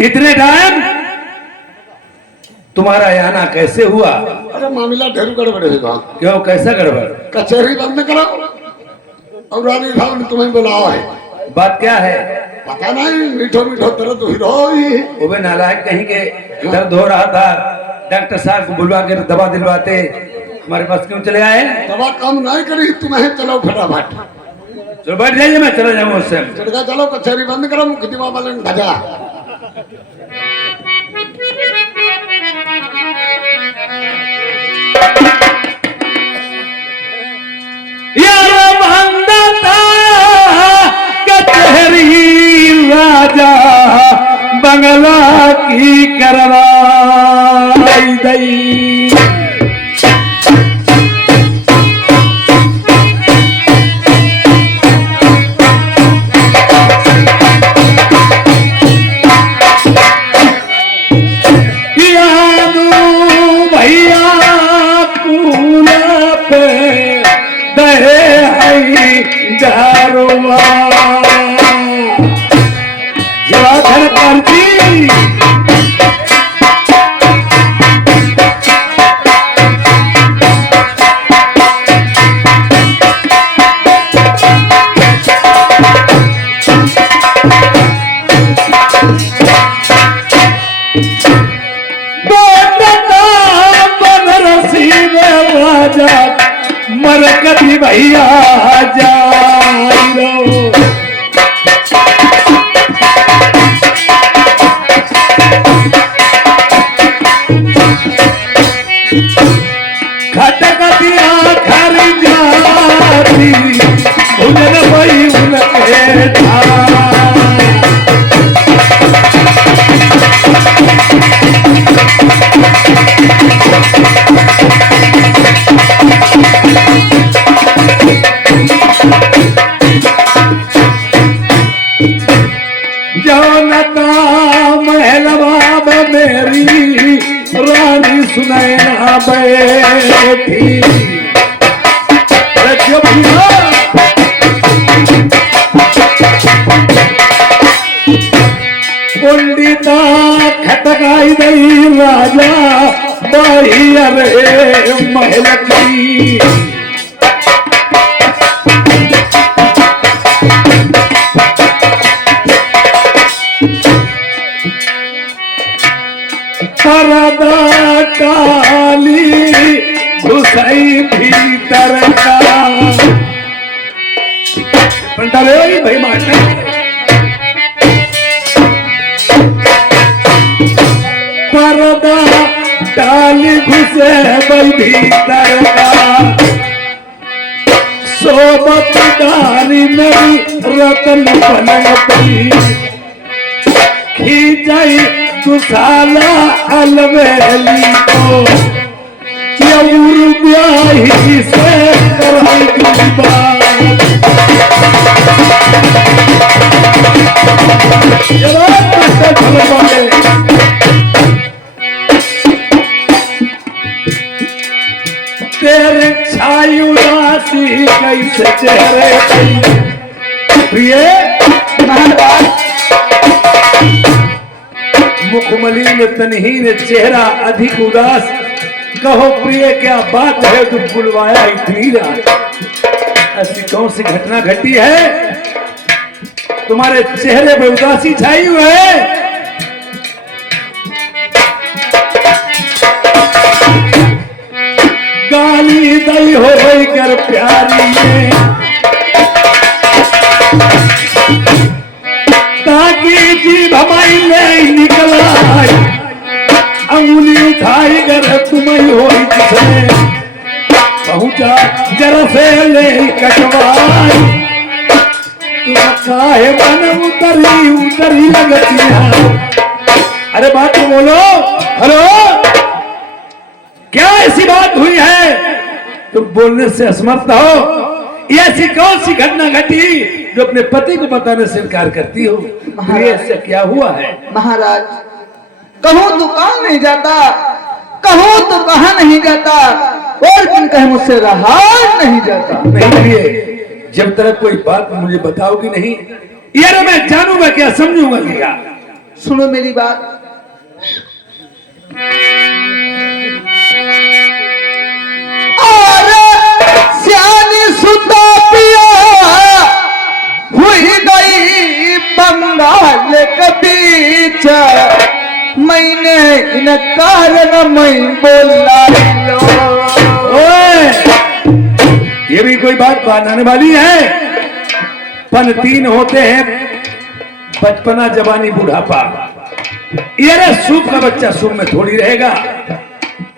इतने टाइम तुम्हारा आना कैसे हुआ? अरे मामला ढेर गड़बड़ है। क्यों, कैसा गड़बड़? कचहरी बंद करो और रानी साहब ने तुम्हें बुलाया है। बात क्या है? पता नहीं, मीठो मीठो दर्द हो रही। वो नालायक कहीं के दर्द हो रहा था, डॉक्टर साहब को बुलवा के दवा दिलवाते, हमारे पास क्यों चले आए? दवा काम नहीं करी तुम्हें, चलो फटाफट चलो बैठ जाइए, मैं चला जाऊँ उससे। चलो कचहरी बंद करो, मुकदमा वाले ने भजा। कचहरी राजा बंगला की करवाई गई। मरकती भैया खटकतिया घर जाती उनके भाई उनके सुनैना बैठी पंडिता खटकाई दई राजा बाई अरे महल की। परदा काली घुसाई भीतर का भाई मास्टर परदा डाली घुसे भाई भीतर का सोबत डाली मेरी रतन पलटी खींचाई तुसाला अलवेली को ब्याही से कराई तेरे छाई उदासी कैसे चेहरे प्रिय मुखमलिन तनहीन चेहरा अधिक उदास, कहो प्रिय क्या बात है, तुम बुलवाया इतनी रात? ऐसी कौन सी घटना घटी है? तुम्हारे चेहरे पर उदासी छाई हुई है। गाली दई हो कर प्यारी में ताकि जीभ हमारी ले निकला, अंगुली उठाई कर तुम्हें हो जिसने पहुंचा जरा से ले कटवाई, तुम काहे मन उतरी लगती है। अरे बात तो बोलो। हेलो, क्या ऐसी बात हुई है तुम बोलने से असमर्थ हो? ऐसी कौन सी घटना घटी जो अपने पति को बताने से इनकार करती हो? ऐसा क्या हुआ है? महाराज, कहूँ तो कहा नहीं जाता, कहूँ तो कहा नहीं जाता, और दिन कहे मुझसे रहा नहीं जाता। नहीं, जब तक कोई बात मुझे बताओगी नहीं, यार मैं जानूंगा क्या, समझूंगा क्या? सुनो मेरी बात। सियानी सुता पिया हुई गई बंगाल के बीच, मैंने इनकार मैं बोला। ये भी कोई बात बनाने वाली है? पन तीन होते हैं, बचपना, जवानी, बुढ़ापा। ये सूप का बच्चा सूप में थोड़ी रहेगा।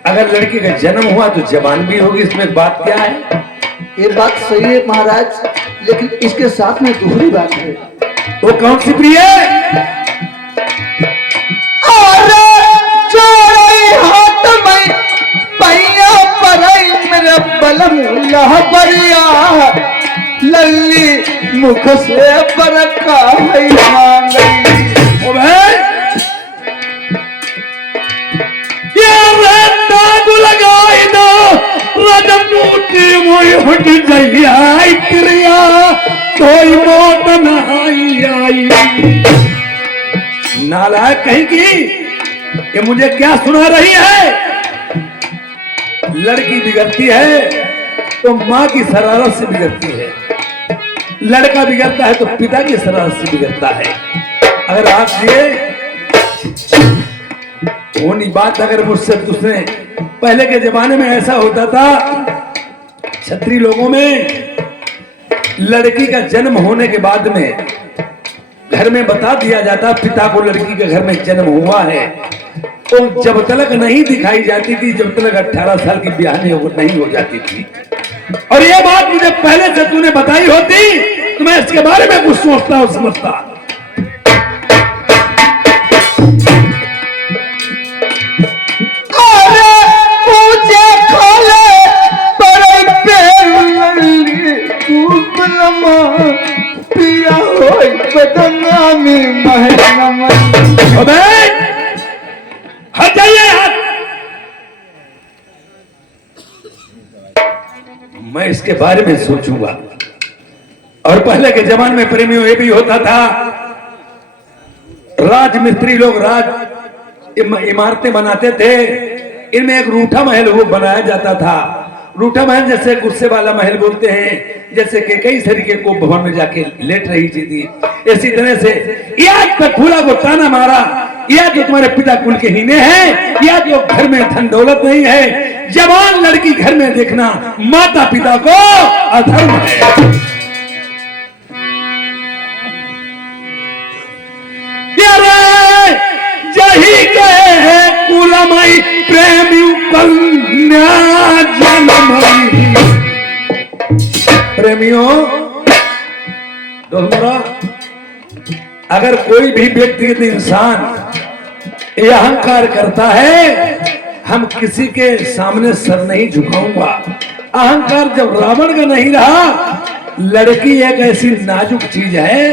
अगर लड़की का जन्म हुआ तो जवान भी होगी, इसमें बात क्या है? ये बात सही है महाराज, लेकिन इसके साथ में दूसरी बात है। वो कौन सी प्रिय? हाथ में पैया परई मेरे बलम लहबरिया, लल्ली मुख से बरका है मांगई। ओ भाई, लगाई दो रजमूती मोई हट जाई प्रिया, कोई मौत नहीं आई। नालायक कहीं की, ये मुझे क्या सुना रही है? लड़की बिगड़ती है तो माँ की शरारत से बिगड़ती है, लड़का बिगड़ता है तो पिता की शरारत से बिगड़ता है। अगर आप ये होनी बात अगर मुझसे दूसरे, पहले के जमाने में ऐसा होता था, क्षत्रिय लोगों में लड़की का जन्म होने के बाद में घर में बता दिया जाता पिता को लड़की के घर में जन्म हुआ है, और जब तक नहीं दिखाई जाती थी, जब तक 18 साल की ब्याह नहीं हो जाती थी। और ये बात मुझे पहले से तूने बताई होती तो मैं इसके बारे में कुछ सोचता और समझता। पिया होई बदनामी हट जाइए यार। मैं इसके बारे में सोचूंगा। और पहले के जमाने में प्रेमियों ये भी होता था, राजमिस्त्री लोग राज इमारतें बनाते थे, इनमें एक रूठा महल वो बनाया जाता था। रूठा महल जैसे गुस्से वाला महल बोलते हैं, जैसे कि कई तरीके को भवन में जाके लेट रही थी, इसी तरह से या तो फूला को ताना मारा, या जो तुम्हारे पिता कुल के हीने हैं, या जो घर में धन दौलत नहीं है। जवान लड़की घर में देखना माता पिता को अधर्म है। जही के कुलमई प्रेमी कन्या जन्मई। प्रेमियों, दोस्तों, अगर कोई भी व्यक्तिगत इंसान ये अहंकार करता है, हम किसी के सामने सर नहीं झुकाऊंगा। अहंकार जब रावण का नहीं रहा, लड़की एक ऐसी नाजुक चीज है,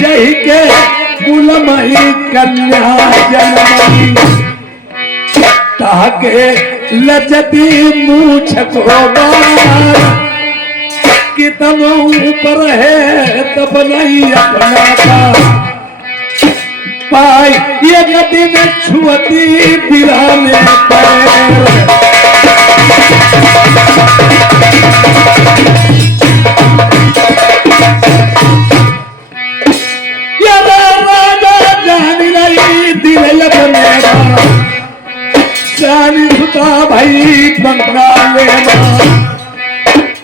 जही के कुलमई कन्या जन्मई, ताके लजती मूछ को कि तब ऊपर है तब नहीं अपना का पाई, ये गति में छुअती बिराने पैर। ये राजा जानी नहीं दिल बनेगा जानी सुता भाई बंगाले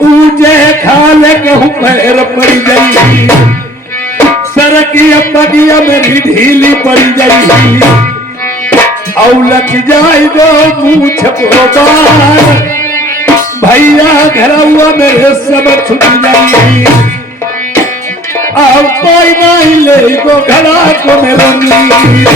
ऊंचे खाले कहूँ पैर पड़ी जाई सरकी पगिया मेरी ढीली पड़ी जाई औलख जाए दो मूछ को बार भैया घर हुआ मेरे सब छुट जाई अब कोई नहीं ले को घड़ा को मेरा नीर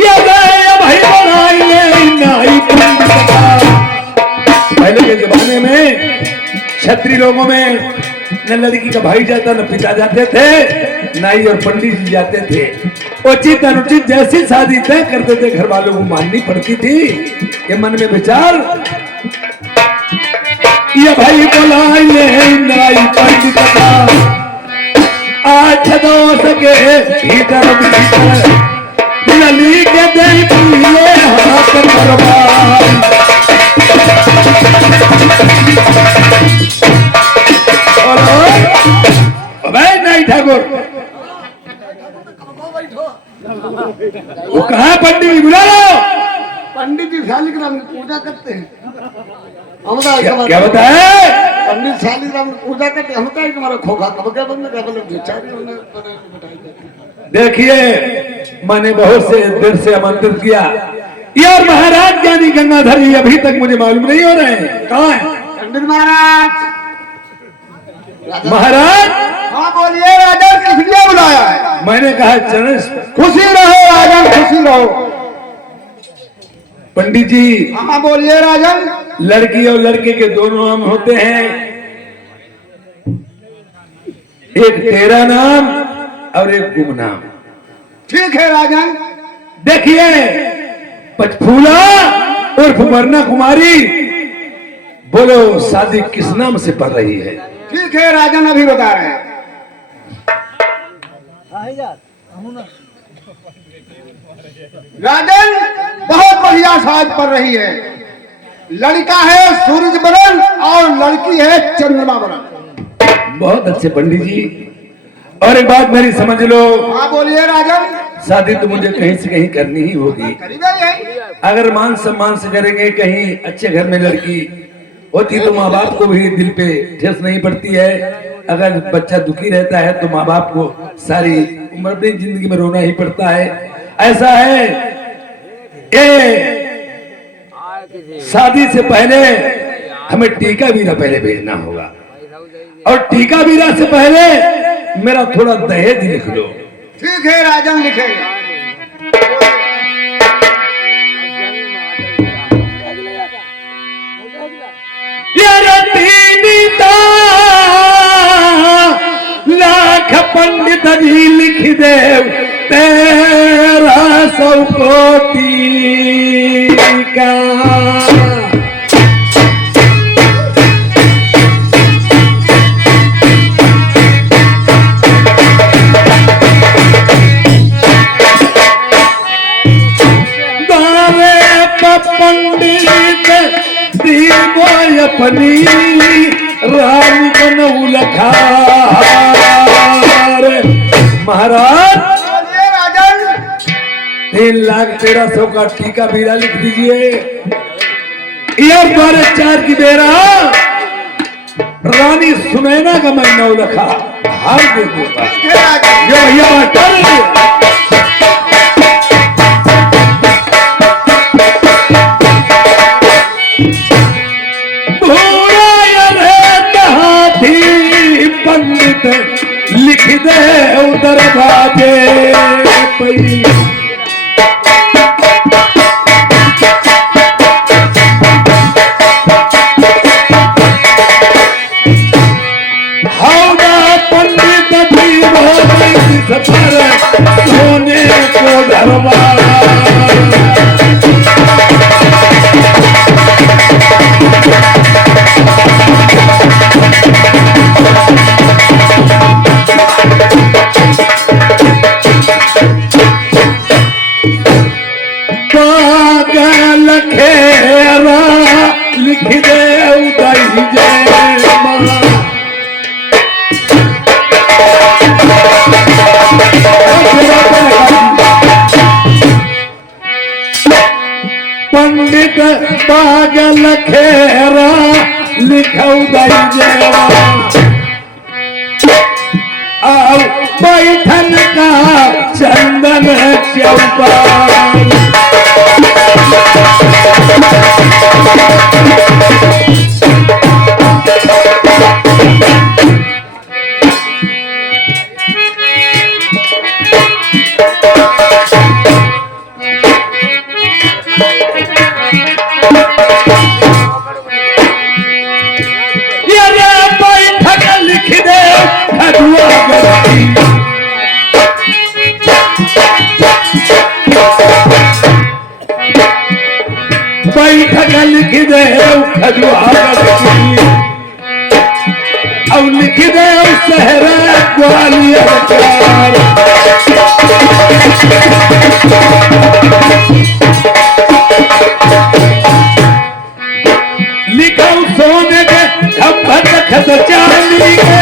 ये भाई बनाई ले नहीं पहले के जमाने में क्षत्रिय लोगों में न लड़की का भाई जाता न पिता जाते थे नाई और पंडित जी जाते थे उचित अनुचित जैसी शादी तय करते थे घर वालों को माननी पड़ती थी ये मन में विचार ये भाई बोलाई नाई पंडित का 8 दोस्त के भीतर नली के दे हाथ करवा नहीं ठाकुर वो कहा पंडित जी बुला लो पंडित जी शालिग्राम की पूजा करते हैं क्या बताया पंडित शालिग्राम की पूजा करते हैं हमका तुम्हारा खोखा कब क्या बंद क्या बोले देखिए मैंने बहुत से देर से आमंत्रित किया यार महाराज ज्ञानी गंगाधर जी अभी तक मुझे मालूम नहीं हो रहे हैं कहाँ है पंडित महाराज महाराज हाँ बोलिए राजा किस लिए बुलाया है मैंने कहा चरण खुशी रहो राजन खुशी रहो पंडित जी हाँ बोलिए राजन लड़की और लड़के के दोनों नाम होते हैं एक तेरा नाम और एक गुमनाम ठीक है राजन देखिए पचफूला उर्फ वरना कुमारी बोलो शादी किस नाम से पड़ रही है ठीक है राजन अभी बता रहे हैं राजन बहुत बढ़िया साज पड़ रही है लड़का है सूरज बरन और लड़की है चंद्रमा बरन बहुत अच्छे पंडित जी और एक बात मेरी समझ लो हाँ बोलिए राजन शादी तो मुझे कहीं से कहीं करनी ही होगी अगर मान सम्मान से करेंगे कहीं अच्छे घर में लड़की होती तो माँ बाप को भी दिल पे ठेस नहीं पड़ती है अगर बच्चा दुखी रहता है तो माँ बाप को सारी उम्र अपनी जिंदगी में रोना ही पड़ता है ऐसा है ये शादी से पहले हमें टीका बीरा पहले भेजना होगा और टीका बीरा से पहले मेरा थोड़ा दहेज लिख लो ठीक है राजन लिखेगा लाख पंडित जी लिख दे तेरा 100 कोटि का पंडित दीबो अपनी रानी बनऊ लखा महाराज 3,13,000 का टीका बीरा लिख दीजिए यार 4 की बेरा रानी सुनैना का मैं 9 लखा हार दे दूंगा ये भैया पंडित लिख दे उधर बाजे पई पंडित भी सोने को धरवा लखेरा लिख दे उदय जय मां। पंडित पागल खेरा लिखौ दई जेवा आओ बैठन का चंदन चौपाल। बैठक लिख दे और लिख दे शहर ग्वालियर लिखो सोने के खपत खत चांदी के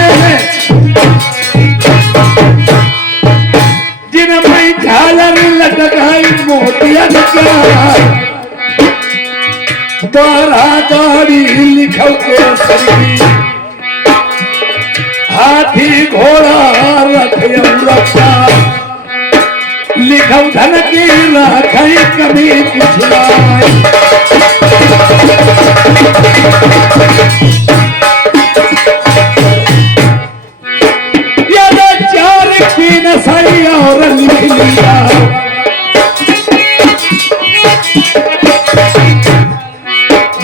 जिनमें झालर लटकाई मोतियन का बारा गाड़ी लिखो केसरी हाथी घोड़ा रथ रक्षा लिखो धन की राखई कभी कुछ नाई। ये चार की नसाई और लिख लिया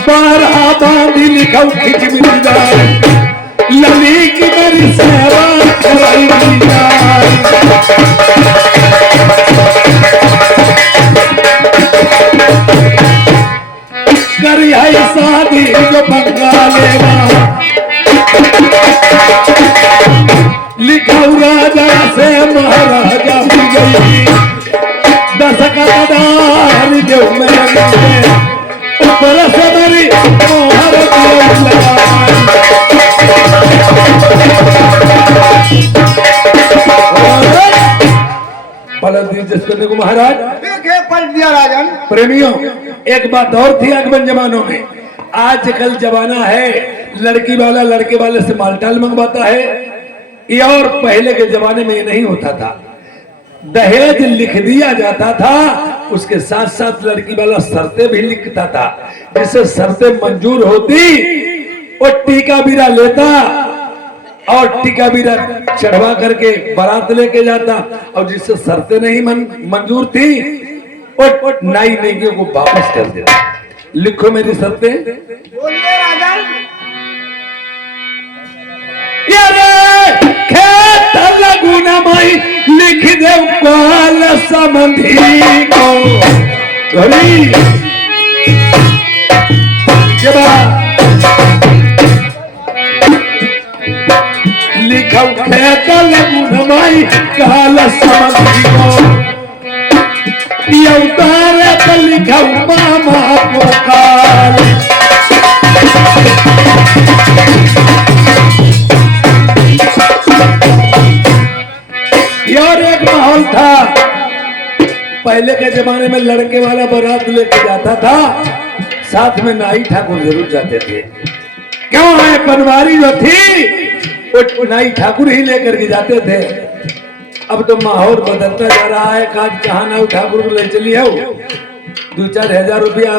बारह बांधी लिखो खिच मिलदार लली की मेरी सेवा कराई करी है शादी जो बंगालेगा लिखो राजा से महाराजा हो गई दशकदार जो मेरे बरसमरी मोहर करने को महाराज पलट दिया राजन। प्रेमियों एक बात और थी अकबर जमानों में, आजकल जमाना है लड़की वाला लड़के वाले से मालटाल मंगवाता है, ये और पहले के जमाने में ये नहीं होता था। दहेज लिख दिया जाता था, उसके साथ साथ लड़की वाला शर्तें भी लिखता था, जिससे शर्तें मंजूर होती वो टीका बीरा लेता और टीका बीरा चढ़वा करके बारात लेके जाता, और जिससे शर्तें नहीं मंजूर थी वो नाई नेकियों को वापस कर देता। लिखो मेरी शर्तें। बोलिए राजन। खेत लगुना माई लिख दे काल समधी को लिखो खेत लगुना माई काल समधी को उतारे तो लिखो मामा को काल। और एक माहौल था पहले के जमाने में, लड़के वाला बारात लेके जाता था, साथ में नाई ठाकुर जरूर जाते थे। क्यों है बनवारी जो थी वो नाई ठाकुर ही लेकर के जाते थे। अब तो माहौल बदलता जा रहा है, कहाँ नाई ठाकुर को ले चली हो, 2-4 हजार रुपया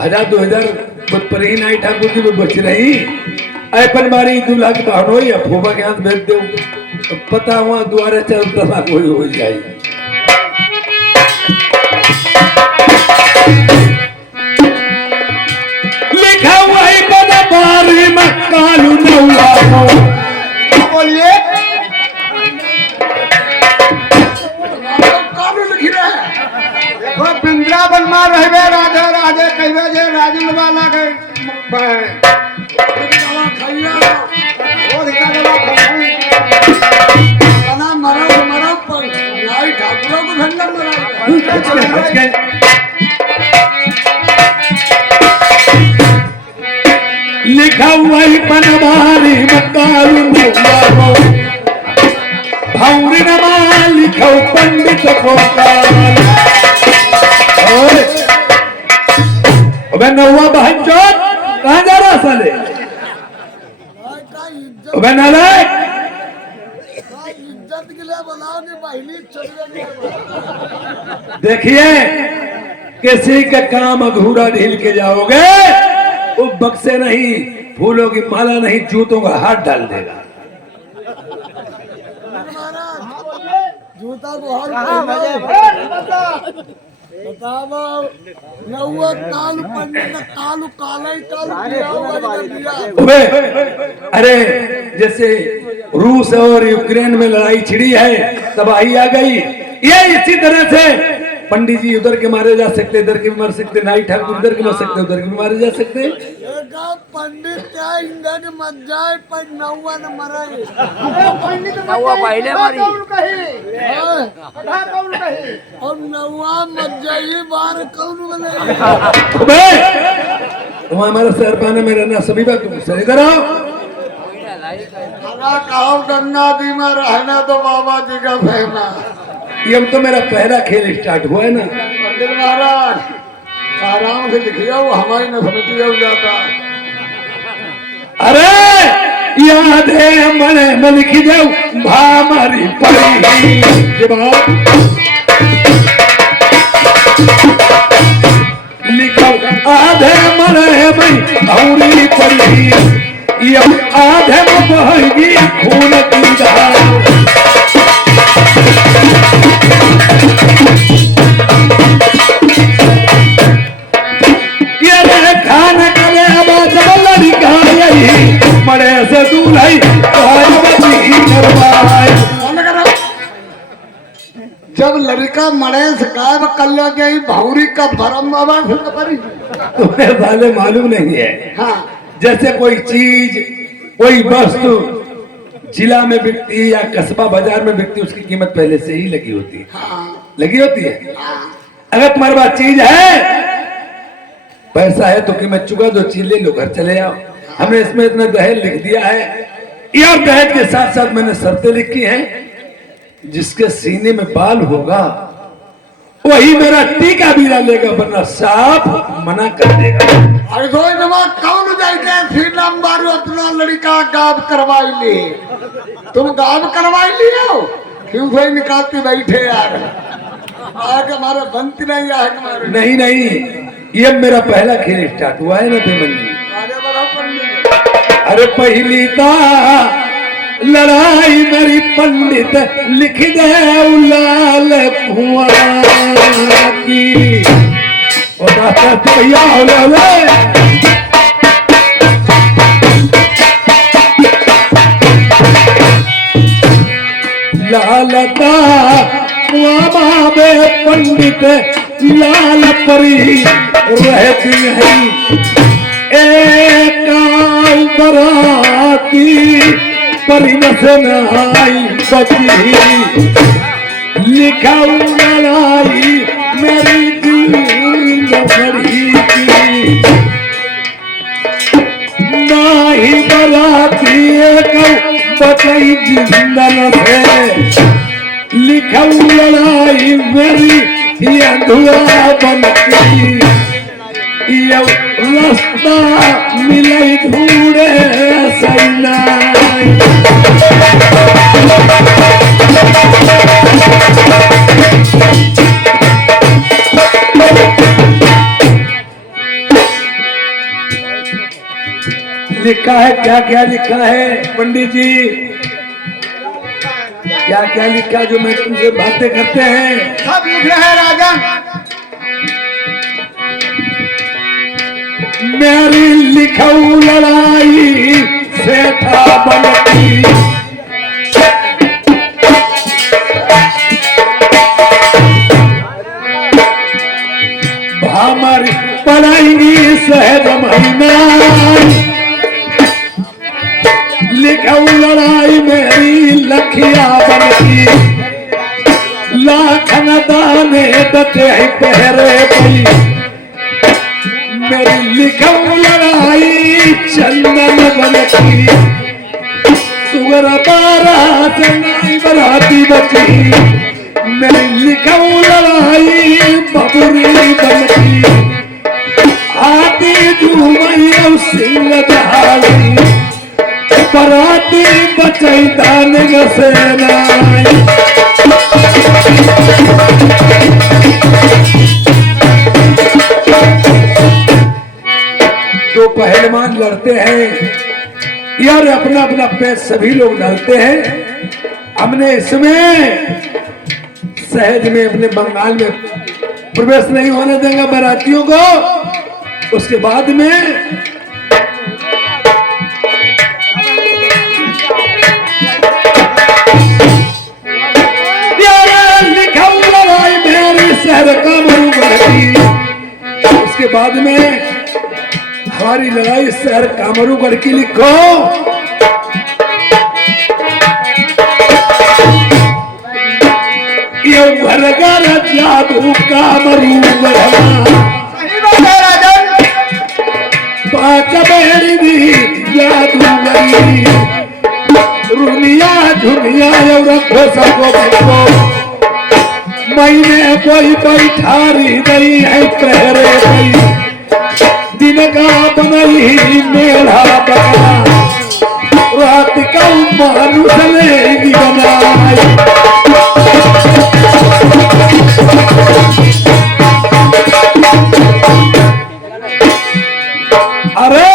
1000-2000 पर ही नाई ठाकुर की बच रही। बनवारी दूल्हा की बहन हो या फूफा के हाथ भेज दो, तो पता हुआ द्वारे 4 तलाक हो जाएगी। लिखा हुआ है बनवारी में कालू नौला को। बोलिए। देखो वृंदावन में रहबे राधे राधे कहबे जे राजन वाला के बच गए। वही पनवारी मकालू नौवा भौरी नमा लिखो पंडित को अबे नौवा बहन चोट कहाँ जा रहा साले? अबे नालायक इज्जत के लिए बनाओगे पहली देखिए किसी का काम अधूरा ढील के जाओगे वो बक्से नहीं, फूलों की माला नहीं, जूतों का हाथ डाल देगा। जूता को बताओ नौवा कालू पंडित कालू काला ही कालू अबे अरे जैसे रूस और यूक्रेन में लड़ाई छिड़ी है, तबाही आ गई, ये इसी तरह से पंडित जी उधर के मारे जा सकते, इधर के भी मर सकते, नाई ठाकुर उधर के मर सकते, उधर के भी मारे जा सकते। पंडित क्या इंगा के मत जाए पर नौवा न मरे। नौवा पहले मरी। और नौवा मत जाइए बाहर कौन बने। तुम हमारे शहर पाने में रहना सभी बात सही कराओ। कहो गंगा जी में रहना तो बाबा जी का फैना। ये अब तो मेरा पहला खेल स्टार्ट हुआ है ना। पंडित महाराज आराम से लिखिए वो हमारी न समझ जाता। अरे याद है मने में लिखी जाओ भामारी परी लिखो आधे मने में भौरी परी ये आधे में बहेगी खून की धार। खाना करे लड़का मरे से दूल्हा जब लड़का मरे से गायब कर लो गई भौरी का भरम बाबा तुम्हें साले मालूम नहीं है। हाँ जैसे कोई चीज कोई वस्तु जिला में बिकती या कस्बा बाजार में बिकती, उसकी कीमत पहले से ही लगी होती है। हाँ लगी होती है। अगर तुम्हारे पास चीज है, पैसा है तो कीमत चुका दो, चीज ले लो, घर चले आओ। हमने इसमें इतना दहेज लिख दिया है, और दहेज के साथ साथ मैंने शर्तें लिखी हैं, जिसके सीने में बाल होगा वही मेरा टीका भी डालेगा, वरना साफ मना कर देगा। अरे कौन जाएगा फिर नंबर अपना लड़का गाव करवाई ले। तुम गाव करवाई लियो क्यों भाई निकालते बैठे यार। आगे हमारा बनती नहीं है हमारे। नहीं नहीं, ये मेरा पहला खेल स्टार्ट हुआ है ना पेमन जी। आगे बढ़ो पंडित। अरे पहली ता लड़ाई मेरी पंडित लिख दे लाल कुआं की। भैया लालता बाबे पंडित लाल परी रहती है एक बराती परी नसनाई बची लिखा लड़ाई मेरी दिल भरी की नाही बराती एक बचई जिंदन से लिखा लड़ाई मेरी ये धुआ बनती ये रास्ता मिले ढूंढे सैना। लिखा है क्या क्या लिखा है पंडित जी, क्या क्या लिखा जो मैं तुमसे बातें करते हैं? सब लिख रहे हैं राजन। मेरी लिखाऊ लड़ाई से था बनती हमारी पढ़ाई सहज महीना लिखाऊ लड़ाई मेरी लखिया बनती लाखन दाने दते पहरे पई मेरी लिखाऊ लड़ाई चंदन बन की सुगर बारात नाई बराती बची मैं लिखाऊं लड़ाई बबुरी बन की आती झूमई सिंह दहाड़ी बराती बचई दान गसेनाई तो पहलवान लड़ते हैं यार अपना अपना पैर सभी लोग डालते हैं। हमने इसमें सहज में अपने बंगाल में प्रवेश नहीं होने देंगे बारातियों को। उसके बाद में लिखाऊं लड़ाई मेरी शहर कामरू बढ़ती। उसके बाद में हमारी लड़ाई शहर कामरूगढ़ की लिखो। ये घर घर जादू कामरूगढ़ बाकबेरी जादूगरी रुनिया झुनिया रखो सबको बको मैंने कोई बैठारी नहीं है पहरे गई दिन का बनई मेरा बना रात का मानुष लेगी बनाई। अरे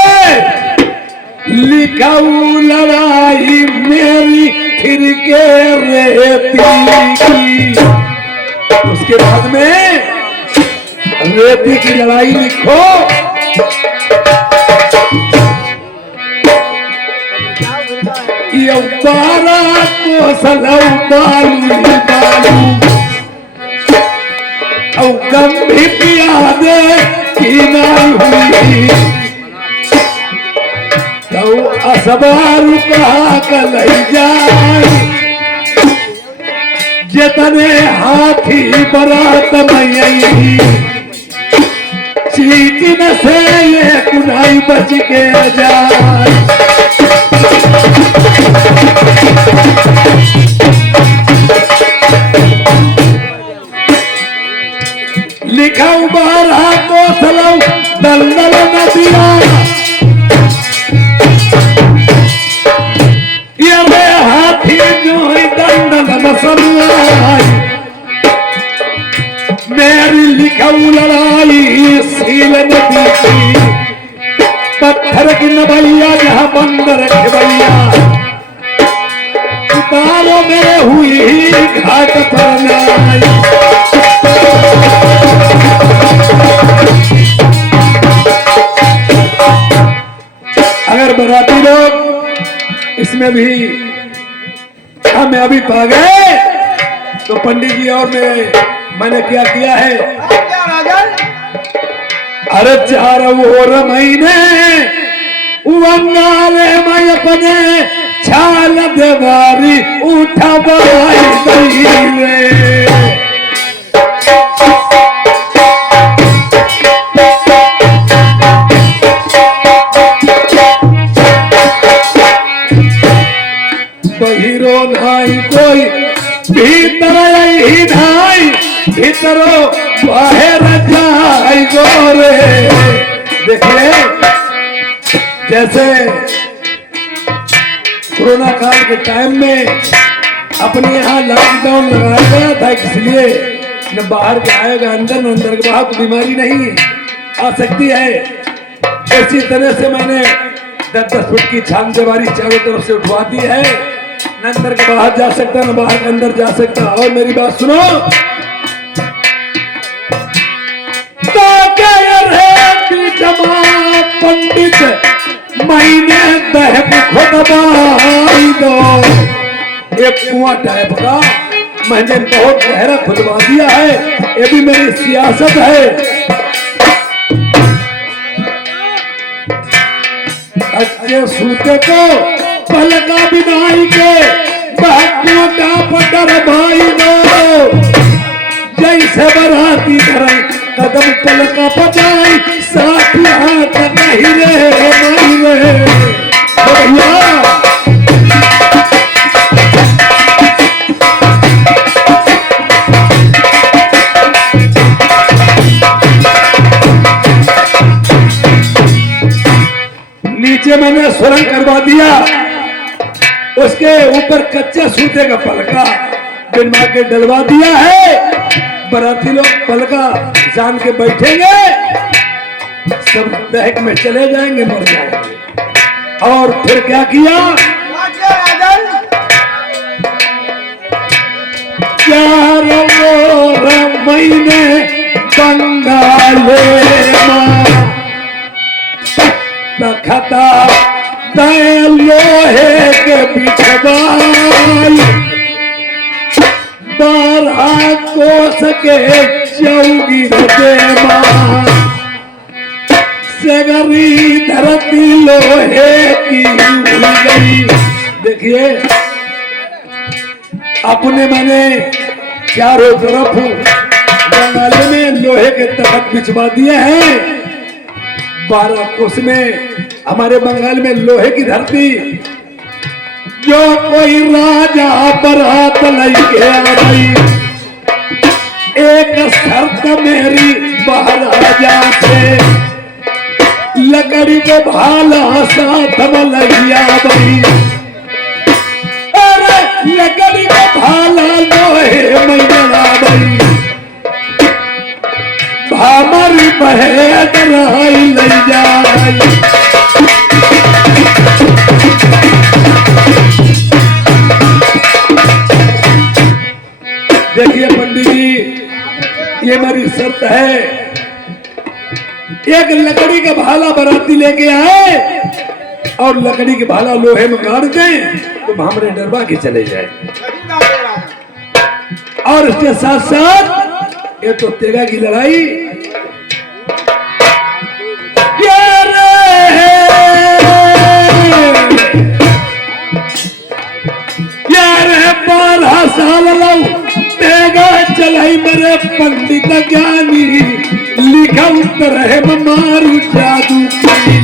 लिखाऊं लड़ाई मेरी फिर के रेती की। उसके बाद में रेती की लड़ाई लिखो। बारा को सलऊ बालू बालू गम भी पिया दे की नाई हुई तो असबारू कहा कल जाए जितने हाथी बरात मई चीटी न से ये कुनाई बच के जाए। लिखाऊं बारह को सलाऊ दलदल नदिया ये वे हाथी जो है दंडल मसलाई मेरी लिखाऊं लड़ाई सील नदी की पत्थर की नभैया जहां बंदर खेबैया उतारो मेरे हुई घाट पर नाई। अगर बराती लोग इसमें भी कामयाबी पा गए तो पंडित जी और मैंने क्या किया है। अरे 4 और महीने वंगाले मैं अपने छाल देवारी उठवाई गई रे। बहिरो नाई कोई भीतर ही नाई भीतरो बाहर जाई गोरे। देखिए जैसे कोरोना काल के टाइम में अपने यहाँ लॉकडाउन लगाया गया था इसलिए न बाहर के आएगा अंदर न अंदर के बाहर कोई बीमारी नहीं आ सकती है। इसी तरह से मैंने 10-10 फुट की छान दीवारी चारों तरफ से उठवा दी है। न अंदर के बाहर जा सकता न बाहर के अंदर जा सकता। और मेरी बात सुनो जमा पंडित महीने दहक खुदवाई दो। एक कुआं टाइप का मैंने बहुत गहरा खुदवा दिया है। ये भी मेरी सियासत है। अच्छे सूते को पलका बिनाई के बाकुओं का पटर भाई दो जैसे बराती तरह कदम पलका पटाई साथ हाथ नहीं रे नहीं रे भैया। नीचे मैंने सुरंग करवा दिया, उसके ऊपर कच्चे सूते का पलका बनवा के डलवा दिया है। बराती लोग पलका जान के बैठेंगे, सब दहक में चले जाएंगे, मर जाएंगे। और फिर क्या किया, 4 महीने बंगाले खता लोहे के बिछवाई 12 कोस के चौगी सगरी धरती लोहे की गई। देखिए अपने मने चारों तरफ बंगाल में लोहे के तख्त बिछवा दिए हैं। 12 कोस में हमारे बंगाल में लोहे की धरती। जो कोई राजा बरात लेके आई, एक शर्त मेरी महाराजा से, लकड़ी को भाला साथ मलैया बई। अरे लकड़ी को भाला लोहे मैया बई, भामरी बहेद रही ले जाई। देखिए पंडित जी, ये मेरी शर्त है, एक लकड़ी का भाला बराती लेके आए और लकड़ी के भाला लोहे में गाड़ दें तो भामरे डरवा के चले जाए। और इसके साथ साथ ये तो तेगा की लड़ाई, यार 12 साल लो तेगा चलाई मेरे पंडित ज्ञानी, लिखा उत्तर है मारू जादू की।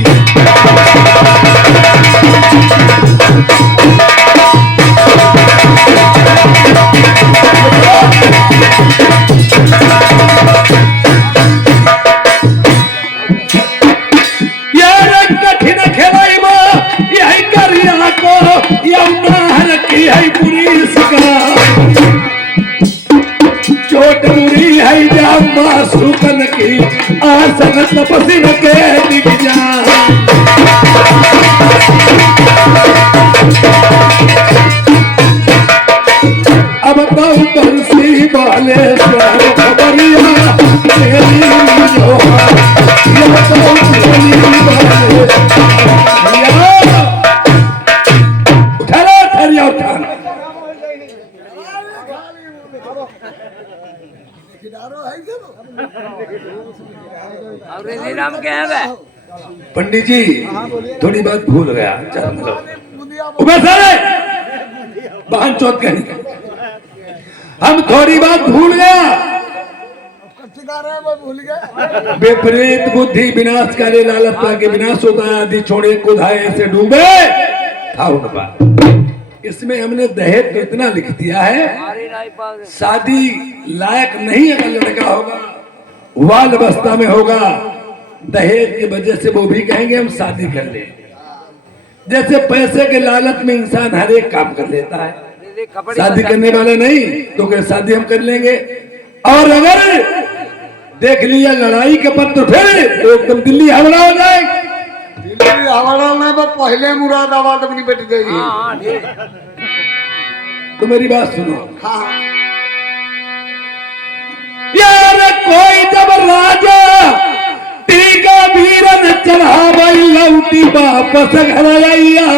चोट बुरी है जा मासूकन की, आसन तपसिन के दिख जा। अब तो बंसी वाले खबरिया तेरी जो नाम क्या है? पंडित जी थोड़ी बात भूल गया, बहन चौथ कहीं हम थोड़ी बात भूल गया। विपरीत बुद्धि विनाश करे, लालच के विनाश होता है, आदि छोड़े कुदाए से डूबे था उनका। इसमें हमने दहेज तो इतना लिख दिया है, शादी लायक नहीं अगर लड़का होगा, बाल अवस्था में होगा, दहेज की वजह से वो भी कहेंगे हम शादी कर ले। जैसे पैसे के लालच में इंसान हर एक काम कर लेता है, शादी करने वाला नहीं तो क्या शादी हम कर लेंगे। और अगर देख लिया लड़ाई का पत्र फिर तो एकदम दिल्ली हावड़ा हो जाए। दिल्ली हावड़ा में तो पहले मुरादाबाद अपनी बेटी देगी। तो मेरी बात सुनो, हाँ यार कोई जब राजा टीका वीरन चढ़ावई लौटी वापस घर आइया,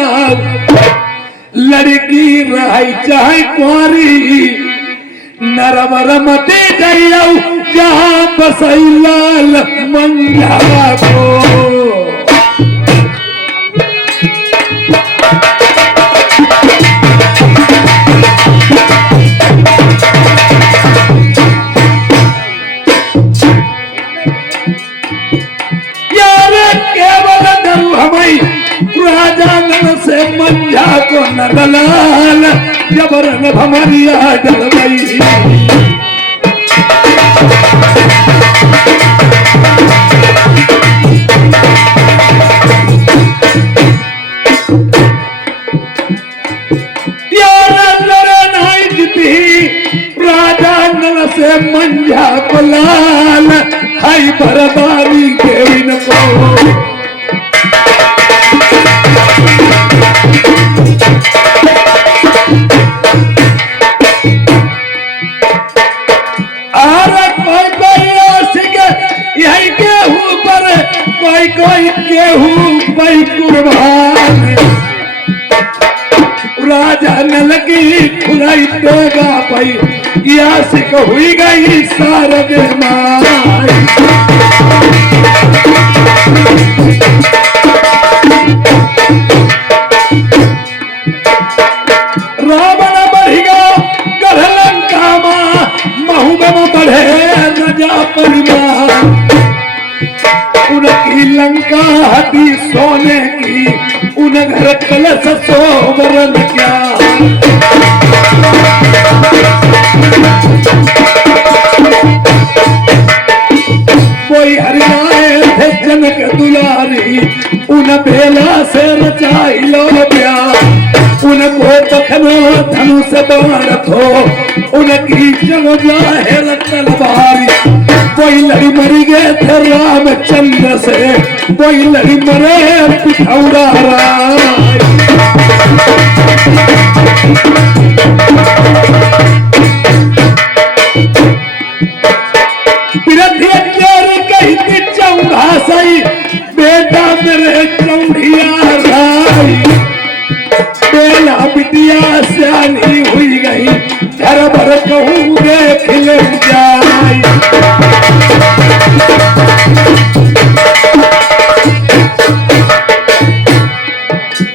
लड़की रही चाहे कुंवारी नरवर मते गई जहां बसई लाल मंझा को। मंझा को नदलाल जबरन भमरिया डलवई। राजा नल से मंझा को लाल हाई बरबारी के इनको यही गेहूं पर कोई गेहूं कोई कुर्बान राजा न लगी खुलाई देगा पाई या सिक हुई गई सारद माई। रावण बढ़िया गढ़ लंका महूबम बढ़े रजा परिवार उनकी लंका हती सोने की उन घर कलश सोवरन क्या। कोई हरियाए थे जनक दुलारी उन बेला से रचाई लो प्यार उनको बखनो धनुष बाण थो उनकी जग जाहिर तलवारी। कोई लड़ी मरी गए थे रामचंद्र से कोई लड़ी मरे पिथौरा राय। कहती चौड़ा सही बेटा मेरे चौड़िया राय बेला बिटिया सियानी हुई गई घर भर कहूँ खिल जाए।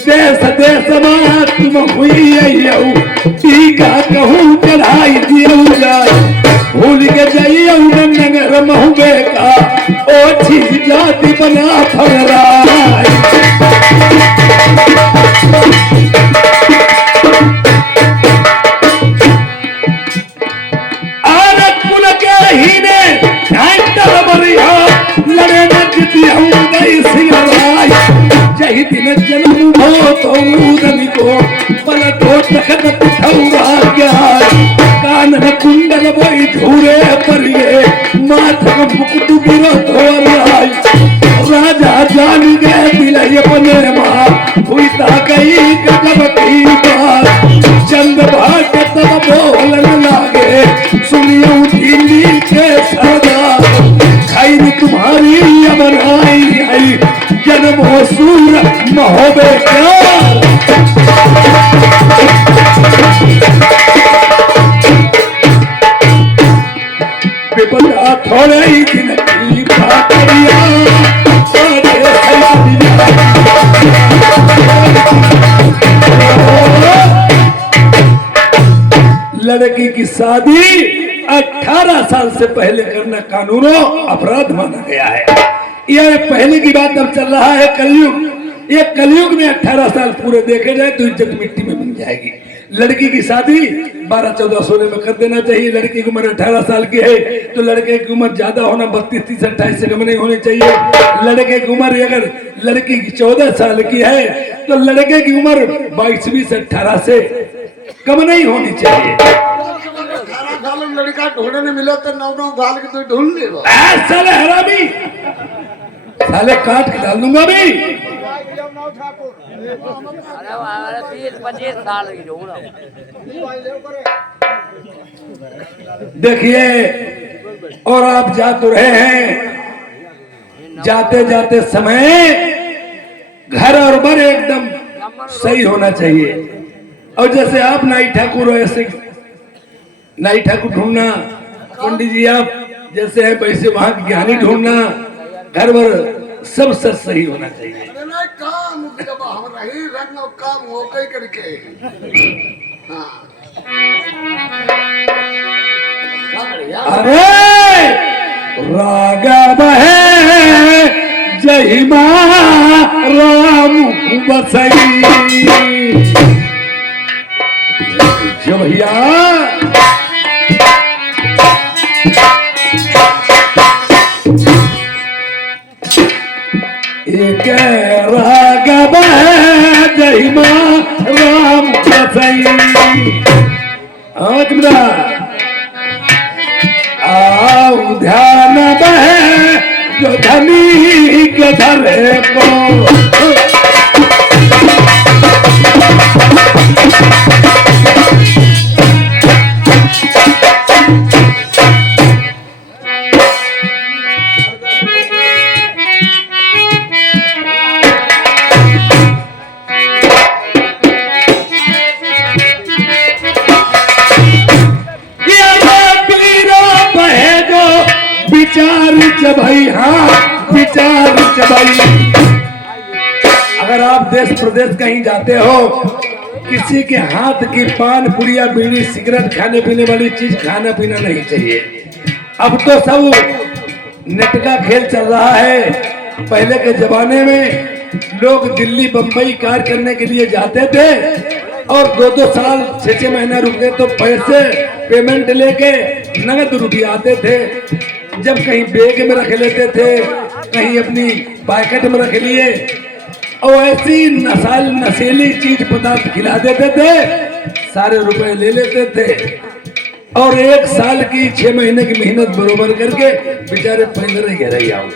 देश देश तुम हुई टीका कहूँ चढ़ाई दियो जाए भूल के जाइए नगर महुबे का ओछी जाति बना फराई। लड़े न जिती सिंहराय जही दिन जन्म हो तो उदन को पलटो तखत पिथौरा क्या कान न कुंडल बोई झूरे परिए माथा मुकुट गिरो धोराय। राजा जान गए दिलय अपने मां हुई ता गई गजबती बात चंद भाग तब बोलन लागे सुनियो दिल्ली के सरदार खैर तुम्हारी अमराई आई जन्म हो सूर महोबे प्यार। विपदा थोड़े ही दिन की बातरिया लड़की की शादी 18 साल से पहले करना कानूनों अपराध माना गया है। यह पहले की बात अब चल रहा है कलयुग। ये कलयुग में 18 साल पूरे देखे जाए तो इज्जत मिट्टी में बन जाएगी। लड़की की शादी 12, 14, 16 में कर देना चाहिए। लड़की की उम्र 18 साल की है तो लड़के की उम्र ज्यादा होना 32, 30, 28 से कम नहीं होनी चाहिए। लड़के की उम्र अगर लड़की की 14 साल की है तो लड़के की उम्र 22, 20, 18 से कम नहीं होनी चाहिए। 18 साल में लड़का ढूंढने में मिला तो 9 साल के तो ढूंढ ले साले हरामी साले काट के डाल दूंगा भी। अरे 20-25 साल की ढूंढ देखिए और आप जा तो रहे हैं जाते जाते समय घर और बर एकदम सही होना चाहिए। और जैसे आप नाई ठाकुर हो ऐसे नाई ठाकुर ढूंढना पंडित जी आप जैसे है वैसे वहां ज्ञानी ढूंढना घर भर सब सही होना चाहिए। काम जब हम रही रंग काम हो कई करके अरे रागा बहे जय मां राम बसई। जो भैया एक रागव है जय मां राम बसई। आओ ध्यान बहे जो धनी के धरे को। भाई हाँ विचार भाई, अगर आप देश प्रदेश कहीं जाते हो, किसी के हाथ की पान पुड़िया बीड़ी सिगरेट खाने पीने वाली चीज खाना पीना नहीं चाहिए। अब तो सब नेट का खेल चल रहा है। पहले के जमाने में लोग दिल्ली बंबई कार्य करने के लिए जाते थे और 2-2 साल 6-6 महीना रुकते तो पैसे पेमेंट लेके नगद रुपया आते थे। जब कहीं बैग में रख लेते थे, कहीं अपनी पैकेट में रख लिए और ऐसी नशीली चीज पदार्थ खिला देते थे, सारे रुपए ले लेते थे और 1 साल की 6 महीने की मेहनत बरोबर करके बेचारे पैदल ही रह आओ।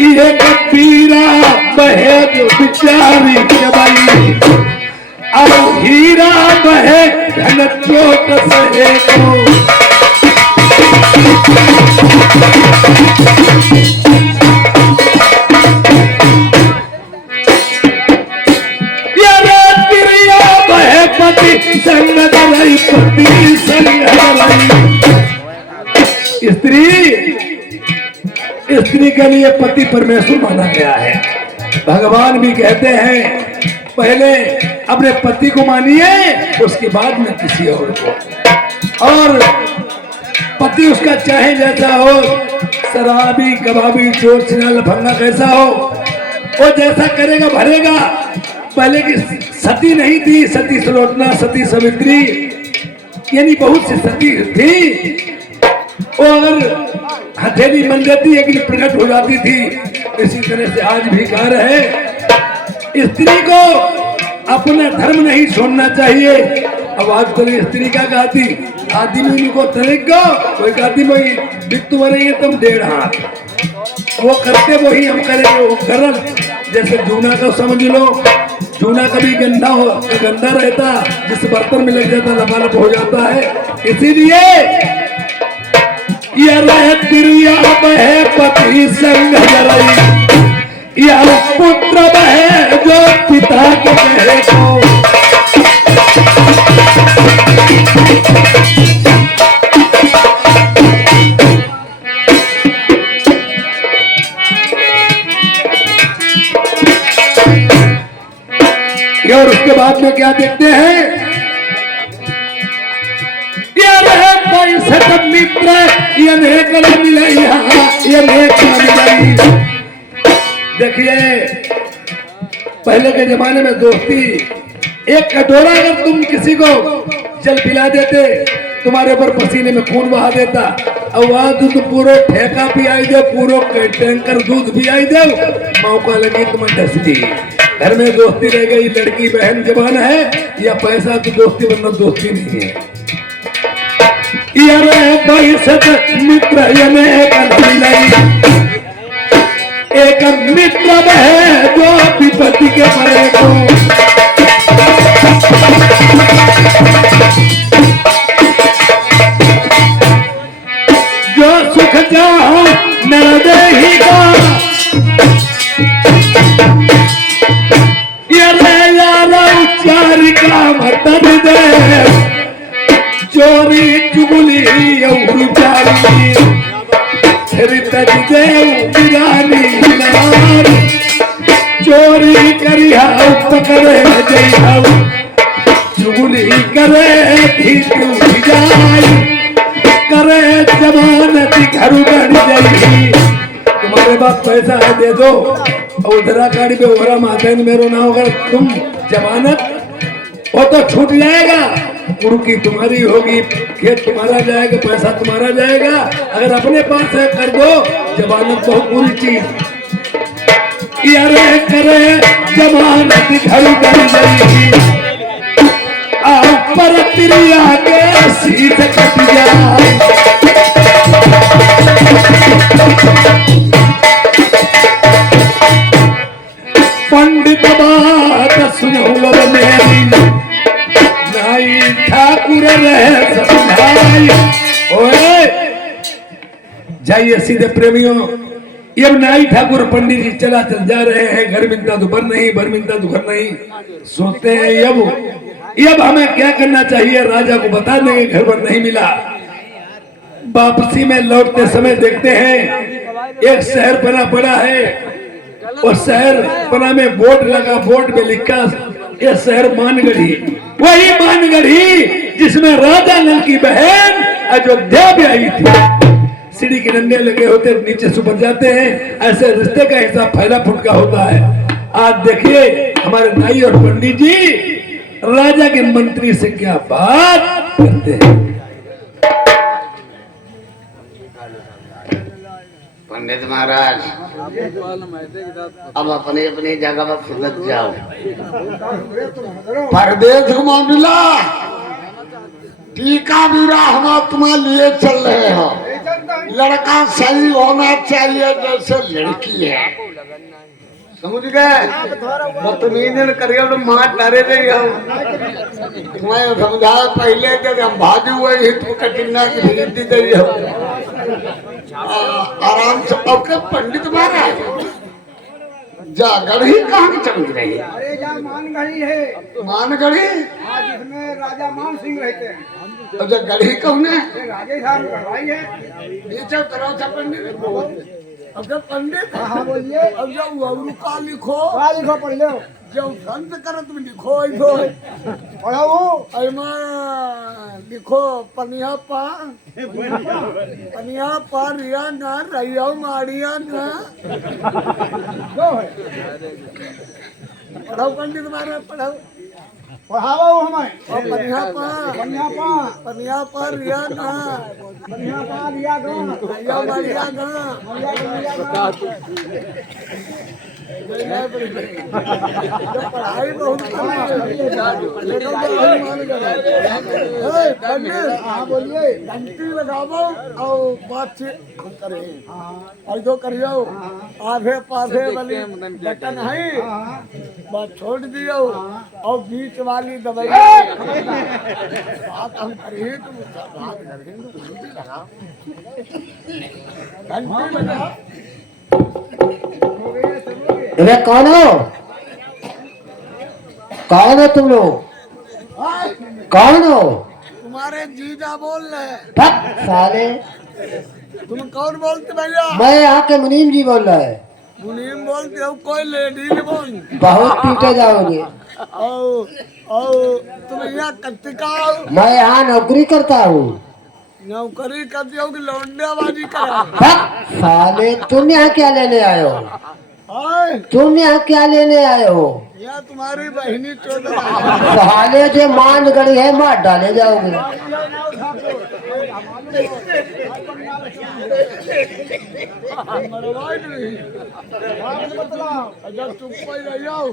ये पीरा बहे जो बिचारी जबाई, अब हीरा बहे धन चोट सहे को। यारे प्रिया बहे पति संग धरई, पति संग धरई। स्त्री के लिए पति परमेश्वर माना गया है। भगवान भी कहते हैं पहले अपने पति को मानिए, उसके बाद में किसी और को। और पति उसका चाहे जैसा हो, शराबी कबाबी चोर छिना लफंगा कैसा हो, वो जैसा करेगा भरेगा। पहले की सती नहीं थी, सती सलोचना, सती सावित्री, यानी बहुत सी सती थी। वो अगर हथेली मन जाती है कि प्रकट हो जाती थी। इसी तरह से आज भी कार्य है, स्त्री को अपना धर्म नहीं छोड़ना चाहिए। अब आजकल स्त्री का कहती आदमी को तरीका, कोई कहती भाई बित्तु बनेंगे तुम 1.5 हाथ, वो करते वही हम करेंगे, वो गरल। जैसे जूना का समझ लो, जूना कभी गंदा रहता, जिस बर्तन में लग जाता लबालब हो जाता है। इसीलिए तिरिया बहे पति संग जरई, यह पुत्र बहे जो पिता के कहे को। और उसके बाद में क्या देखते हैं, मित्र ये मिले। देखिए पहले के जमाने में दोस्ती, एक कटोरा अगर तुम किसी को जल पिला देते, तुम्हारे ऊपर पसीने में खून बहा देता, और वह दूध पूरा ठेका पियाई दे, पूरा टैंकर दूध पियाई दे, मौका लगी तुम्हें डसती। घर में दोस्ती रह गई, लड़की बहन जवान है या पैसा तो दोस्ती, वरना दोस्ती नहीं है। मित्र एक मित्र है जो विपत्ति के परे को। जो सुख जाओ मेरा देही का, ये यारा उच्चारी का मदद दे। चोरी चुगली चारी चोरी करिया पकड़े जइहाऊ, चुगली करे थी जाई, करे जब घर उगाड़ी जाएगी। तुम्हारे पास पैसा है दे दो, और उधरा गाड़ी पे उभरा माते मेरो ना होगा तुम जमानत वो तो छूट जाएगा, कुर्की तुम्हारी होगी, खेत तुम्हारा जाएगा, पैसा तुम्हारा जाएगा। अगर अपने पास है कर दो, जमानत बहुत बुरी चीज। यारे करे जमानत घर उगाड़ी जाएगी, आप पर तिरिया के सीध कट जाए। पंडित बात सुनो मेरी, नाई ठाकुर रहे समझाई। ओए जाइए सीधे प्रेमियों, ये नाई ठाकुर पंडित जी चल जा रहे हैं, घर मिलता दोपहर नहीं, भर मिलता दोपहर नहीं। सोचते हैं अब हमें क्या करना चाहिए, राजा को बता देंगे घर पर नहीं मिला। वापसी में लौटते समय देखते हैं एक शहर बना पड़ा है, और शहर बना में बोर्ड लगा, बोर्ड में लिखा ये शहर मानगढ़ी, वही मानगढ़ी जिसमें राजा नल की बहन अयोध्या भी आई थी। सीढ़ी के डंडे लगे होते, नीचे से ऊपर जाते हैं, ऐसे रिश्ते का हिसाब फैला फुटका होता है। आज देखिए हमारे नाई और पंडित जी राजा के मंत्री से क्या बात करते हैं। पंडित महाराज अब अपने अपने जगह पर सुलझ जाओ। परदेश मामला टीका बीरा हम तुम्हारे लिए चल रहे हो। लड़का सही होना चाहिए जैसे लड़की है, समझ गए? बदतमीजी करिए तो मार डाले दे। तुम्हें समझाया पहले जब हम भाजी हुए ही तुम कटिंगा की खरीदी दे आराम से। ओके पंडित महाराज जागढ़ी कहाँ की चमक रही है? अरे यहाँ मानगढ़ी है, मानगढ़ी जिसमें राजा मान सिंह रहते हैं। अब जब गढ़ी कौन है? राजे साहब गढ़वाई है। नीचे करो था पंडित। अब जब पंडित हाँ बोलिए। अब जब वरुण का लिखो पढ़ लो, जब संत कर तुम लिखो ऐसो पढ़ो। अरमा लिखो पनिया पा रिया ना रैया मारिया ना। पढ़ाओ पंडित महाराज पढ़ाओ। पढ़ाओ हमें। पनिया पा रिया ना रिया रैया मारिया ना। पढ़ाई बहुत बोलिए। घंटी लगाओ और बातचीत करें और जो करियो आधे पाधे वाली बटन है बात छोड़ दियो और बीच वाली दबाई बात हम करिए तो बात घंटी लगाओ। अरे कौन हो? कौन हो तुम लोग? कौन हो? तुम्हारे जीजा बोल रहे। भक्त साले, तुम कौन बोलते भैया? मैं यहाँ के मुनीम जी बोल रहा है। मुनीम बोलते हो? कोई लेडीज बोल बहुत पीटे जाओगे। तुम यहाँ कत्तिका हो? मैं यहाँ नौकरी करता हूँ। नौकरी करती हो कि लौंडेबाजी करा? भक्त साले, तुम यहाँ क्या लेने आए हो? हाय, तुम यहाँ क्या लेने आए हो? यहाँ तुम्हारी बहनी चोद साले जो मानगढ़ी है मार डाले जाओगे। अगर तुम कोई रह जाओ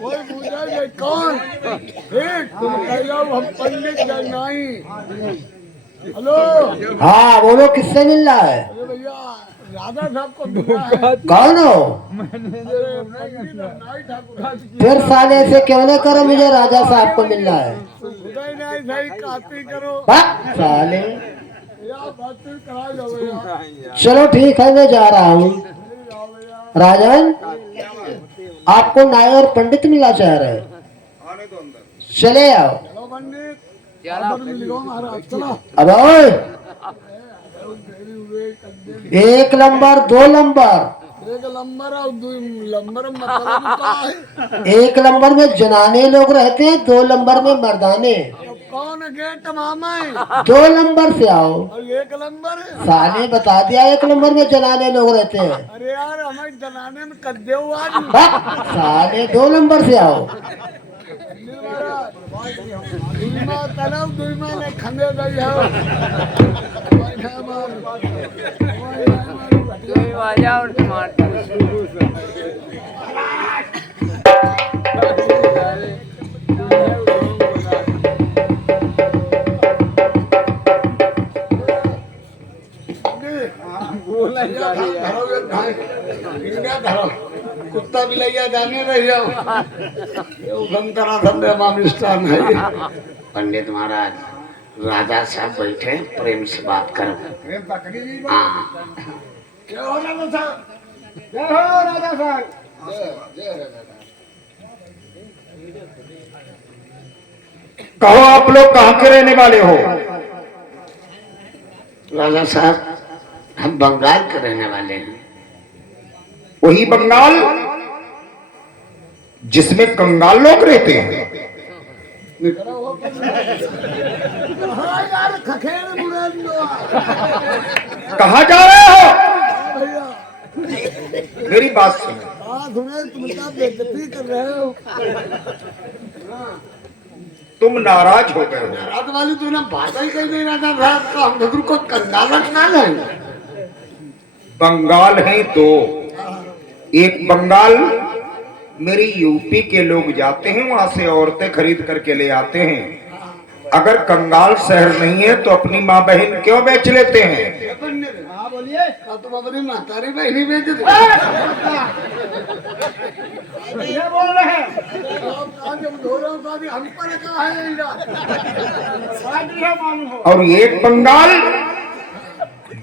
कोई पूछे कौन ठीक तुम कह जाओ हम पंडित नहीं। हेलो हाँ बोलो, किससे मिल रहा है? अरे भैया राजा साहब को मिलना है। कौन हो? नाई ठाकुर फिर साले से क्यों न करो, मुझे राजा साहब को मिलना है। उदय नहीं सही काती करो भक्त साले, या बातचीत करा जाओ भैया। चलो ठीक है, मैं जा रहा हूँ। राजन, आपको नाई और पंडित मिला चाह रहे, चले आओ। हेलो पंडित चलो महाराज चलो। अब ओए, 1 नंबर 2 नंबर। 1 नंबर और 2 नंबर मतलब क्या है? 1 नंबर में जनाने लोग रहते हैं, 2 नंबर में मर्दाने। अब कौन गेट मामा है 2 नंबर से आओ। और 1 नंबर है? साले बता दिया 1 नंबर में जनाने लोग रहते हैं। अरे यार हमें जनाने में कर दे आज साले 2 नंबर से आओ। दुईमा तलाव दुईमा ने खंदे गई है कोई आजा और मार कुत्ता बिलैया जाने रही हो करा धंधे मामिस्तान है। पंडित महाराज राजा साहब बैठे प्रेम से बात करो। हाँ क्या हो रहा था? जय हो राजा साहब। कहो आप लोग कहाँ के रहने वाले हो? राजा साहब हम बंगाल के रहने वाले हैं। वही बंगाल जिसमें कंगाल लोग रहते हैं। हाँ यार खखेड़ मुराद कहाँ जा रहे हो? भैया मेरी बात सुनो। हाँ सुने तुम क्या बेइज्जती कर रहे हो? तुम नाराज हो गए हो। रात वाली तूने बात ही कही नहीं राजा साहब का हम नगर को कंगालक ना ले। बंगाल है 2। एक बंगाल मेरी यूपी के लोग जाते हैं, वहां से औरतें खरीद करके ले आते हैं। अगर कंगाल शहर नहीं है तो अपनी माँ बहन क्यों बेच लेते हैं? हाँ बोलिए। तुम अपनी महतारी बहनी बेच दो। ये बोल रहे हैं। हम पर कहा है मालूम हो। और एक बंगाल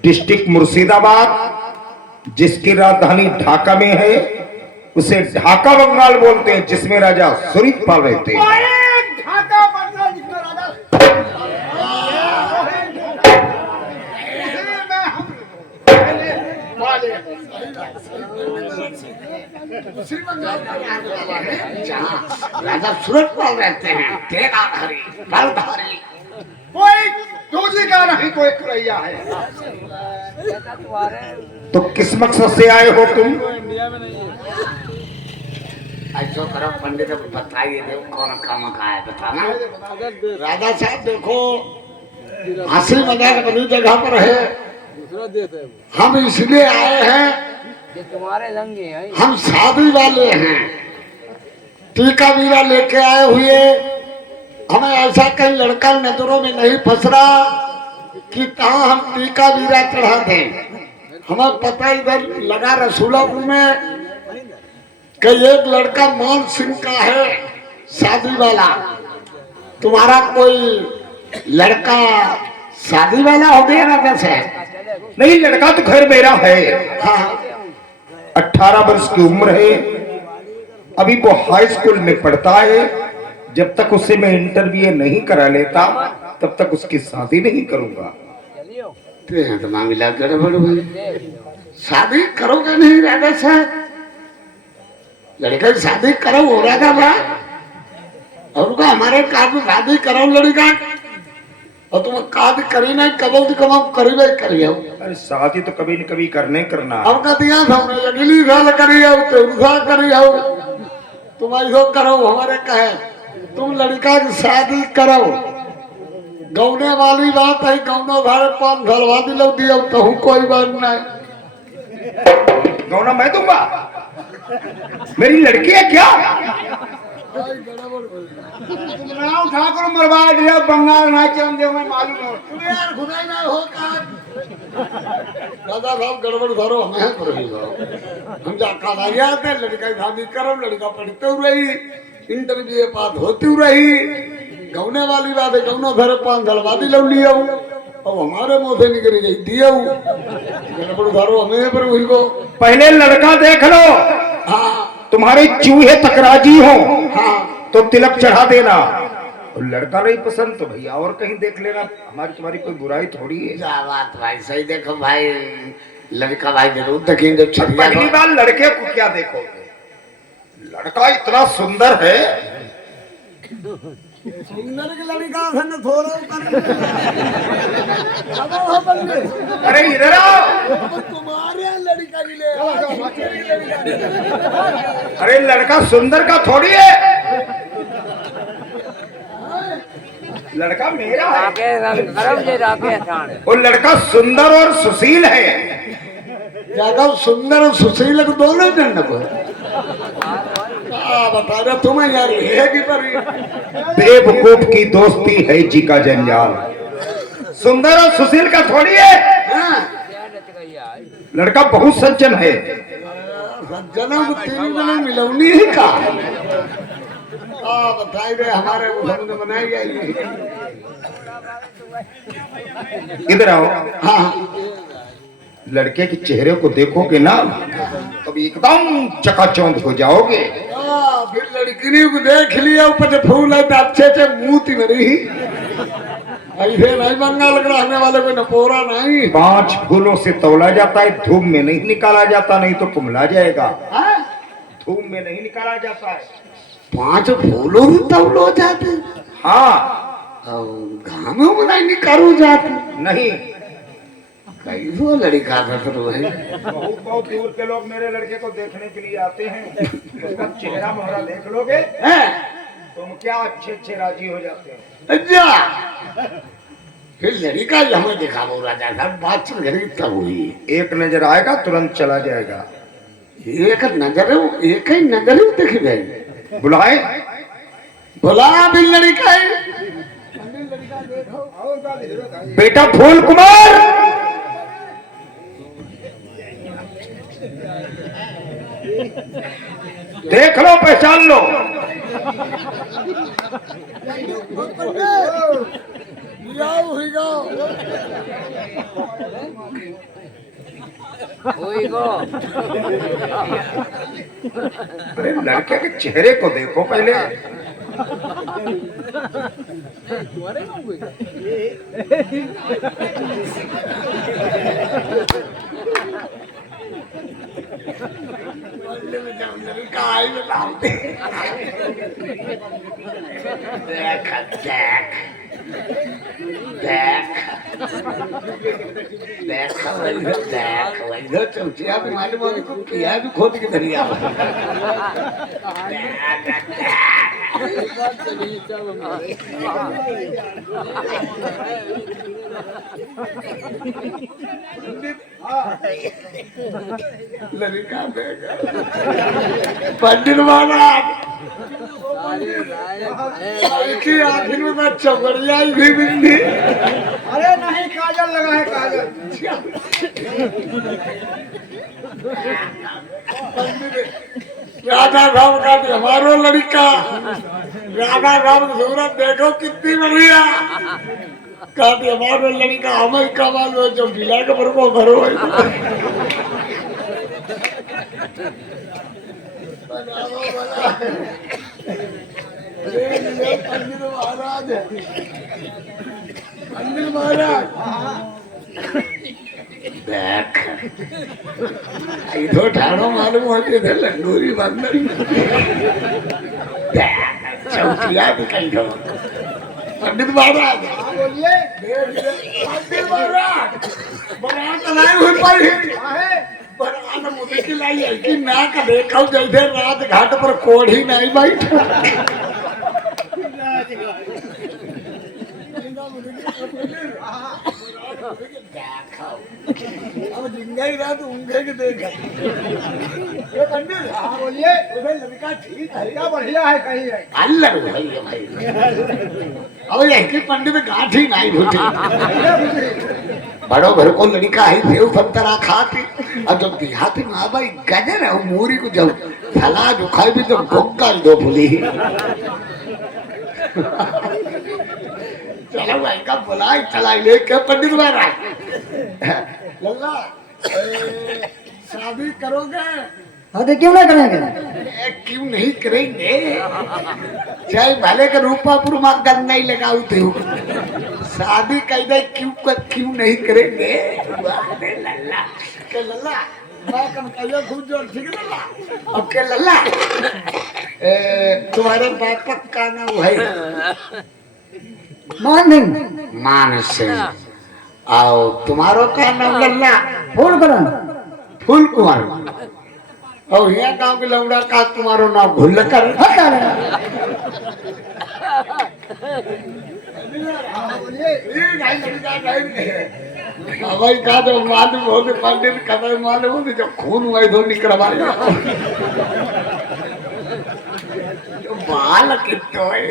डिस्ट्रिक्ट मुर्शिदाबाद जिसकी राजधानी ढाका में है, उसे ढाका बंगाल बोलते हैं, जिसमें राजा सूरजपाल रहते हैं। ढाका बंगाल जिसमें राजा जहाँ राजा सूरजपाल रहते हैं तेराधारी बलधारी। कोई दूसरी का नहीं कोई करैया है। तो किस मकसद से आए हो तुम? ऐसा करो पंडित बताइए दे कौन काम का है बताना। राजा साहब देखो हंसी मजाक बनी जगह पर है। हम इसलिए आए हैं ये तुम्हारे लंगे हैं। हम शादी वाले हैं, टीका वीरा लेके आए हुए। हमें ऐसा कहीं लड़का नजरों में नहीं फंस रहा कि कहाँ हम टीका वीरा चढ़ा दें। हमें पता इधर लगा रसूलापुर में कि एक लड़का मान सिंह का है शादी वाला। तुम्हारा कोई लड़का शादी वाला हो गया राजा साहब? नहीं, लड़का तो खैर मेरा है। हाँ 18 वर्ष की उम्र है, अभी वो हाई स्कूल में पढ़ता है। जब तक उससे मैं इंटरव्यू नहीं करा लेता तब तक उसकी शादी नहीं करूंगा। तो मामला गड़बड़ हुई। शादी करोगे नहीं राजा साहब? लड़के की शादी करो हो रहा था बा और का हमारे काज में शादी करो लड़का और तुम काज करी नहीं कबो तो कब करी भाई करियो। अरे शादी तो कभी न कभी करने करना। अब का दिया था हमने अगली साल करियो तो उसा करियो। तुम ऐसा करो हमारे कहे तुम लड़का की शादी करो। गौने वाली बात है, गौना घर 5 साल बाद लो दियो तो कोई बात नहीं। गौना मैं दूंगा? मेरी लड़की है क्या? राव ठाकुर मरवा दिया बंगाल ना चल दे मैं मालूम हो। यार खुदाई ना हो का दादा साहब गड़बड़ करो हमें कर रही हो। हम जा का आते लड़का की शादी करो, लड़का पढ़ते हुए रही, इंटरव्यू पास होती रही। गौने वाली बात है, गौना घर 5 साल बाद लो लियो अब हमारे मुंह से निकल गई दियो। गड़बड़ करो हमें पर हुई को। पहले लड़का देख लो। हाँ तुम्हारे चूहे तकराजी हो हाँ तो तिलक चढ़ा देना। और लड़का नहीं पसंद तो भैया और कहीं देख लेना। हमारी तुम्हारी कोई बुराई थोड़ी है। क्या बात भाई, सही देखो भाई, लड़का भाई जरूर देखेंगे। पहली बार लड़के को क्या देखोगे? लड़का इतना सुंदर है सुंदर की लड़का संग थोड़ा अब हो बंदे अरे इधर आओ। अब तुम्हारे लड़का की ले अरे लड़का सुंदर का थोड़ी है, लड़का मेरा है। राके रंग करम जे राके ठाण वो लड़का सुंदर और सुशील है। ज्यादा सुंदर और सुशील को दोनों जन को बता रहे तुम्हें यार है कि पर बेवकूफ की दोस्ती है जी का जंजाल, सुंदर और सुशील का थोड़ी है। लड़का बहुत सज्जन है। सज्जनों को तीन जने मिलौनी ही का बताई रहे हमारे समझ बनाई गई। इधर आओ। हाँ लड़के के चेहरे को देखोगे ना तब एकदम चकाचौंध हो जाओगे। फिर लड़की ने को देख लिया ऊपर से फूल है तो अच्छे से मूती मरी ऐसे नहीं बंगाल रहने वाले को नपोरा नहीं। 5 फूलों से तौला जाता है, धूप में नहीं निकाला जाता, नहीं तो कुमला जाएगा। धूप में नहीं निकाला जाता है। 5 फूलों से तौलो जाते हाँ घामों में नहीं निकालो जाते नहीं। कैसो लड़का था तो है बहुत बहुत दूर के लोग मेरे लड़के को देखने के लिए आते हैं। उसका चेहरा मोहरा देख लोगे तुम क्या अच्छे अच्छे राजी हो जाते हैं। अच्छा फिर लड़का हमें देखा वो राजा साहब बात गरीब तब हुई। एक नजर आएगा तुरंत चला जाएगा। एक नजर एक ही नजर देखी जाए बुलाए बोला भी लड़का है बेटा फूल कुमार। देख लो पहचान लो। होई गो अरे लड़के के चेहरे को देखो पहले। देख देख देख देख देख इधर चौचिया भी मालूम होने को किया भी खोद के दरिया लड़का देगा पंडित महाराज की आखिर में मैं चौकड़िया भी मिली। अरे नहीं काजल लगा है काजल। राधा राम का भी हमारो लड़का राधा राम की सूरत देखो कितनी बढ़िया कहते हमारो लड़का हमें कमाल हो जो गिला के भरो भरो पंडित महाराज पंडित महाराज देख इधर ठाणो मालूम होती थे लंगूरी बंदर चौथिया भी कही दो पंडित महाराज बोलिए पंडित महाराज बरात लाई हुई पड़ी बरात मुझे की लाई है कि ना का देखा जैसे रात घाट पर कोढ़ी नहीं बैठ अब जिंगा ही रात ऊँघे के देखा ये पंडित हाँ बोलिए उधर लड़का ठीक है क्या बढ़िया है कहीं है। अल्लाह भाई भाई अब यही पंडित गाठी नहीं भूठी बड़ो घर को लड़का है देव संतरा खाती और जब देहाती में भाई गजर है वो मूरी को जब फला जो खाई भी तो गोक्का दो भूली चलो भाई का बुलाए चला ले के पंडित महाराज लल्ला शादी करोगे हाँ तो क्यों ना करेंगे। क्यों नहीं करेंगे चाहे भले के रूपापुर में गंगा ही लगाऊ थे शादी कैसे क्यों नहीं करेंगे अरे लल्ला के लल्ला मैं कम कहियो खूब जोर ठीक लल्ला अब के लल्ला तुम्हारे बाप का नाम है मानिंग मान सिंह आओ तुम्हारो का नाम लल्ला फूल बरन फूल कुमार और यहाँ गांव के लौड़ा का तुम्हारो नाम भूल कर हटा रे भाई का तो मालूम हो तो पंडित कदर मालूम हो जो खून हुआ तो निकलवा जो बाल कितो है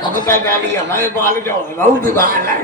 अब तो डाली हमारे बाल जो बहुत बाल है